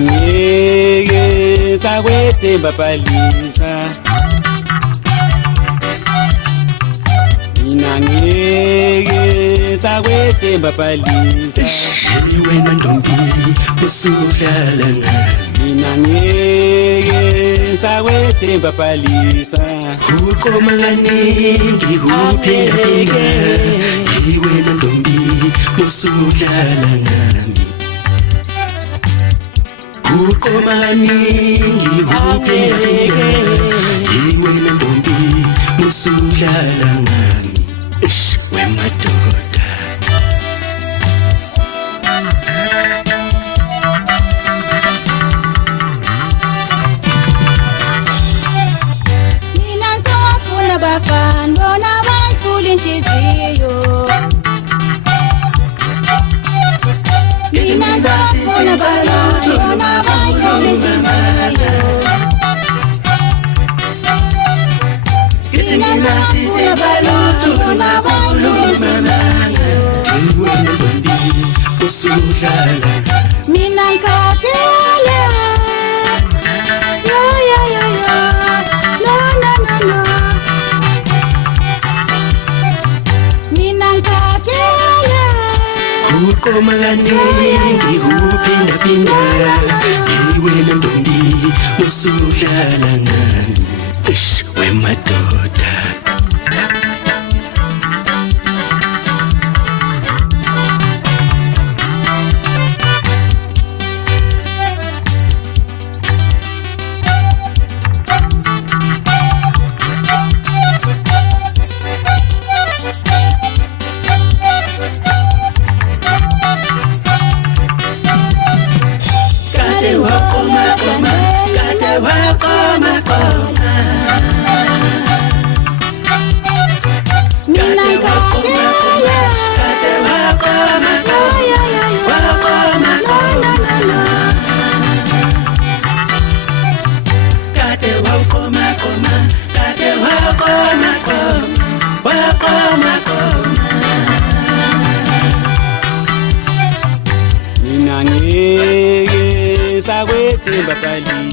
mina ngeke sakwethemba bhalisa mina ngeke sakwethemba bhalisa wena ntombi usudlala ngami mina ngeke sakwethemba bhalisa uqoma kaningi upheka wena ntombi usudlala ngami uqoma kaningi upheka wena ntombi usudlala ngami wemadoda mina ngisafuna bafana bona bayikhula inhliziyo mina ngisafuna bafana bona bayikhula inhliziyo mina ngisafuna bafana bona bayikhula inhliziyo wena ntombi usudlala mina ngikhathele uqoma kaningi uphinda wena ntombi usudlala ngami wemadoda mina ngeke sakwethemba bhalisa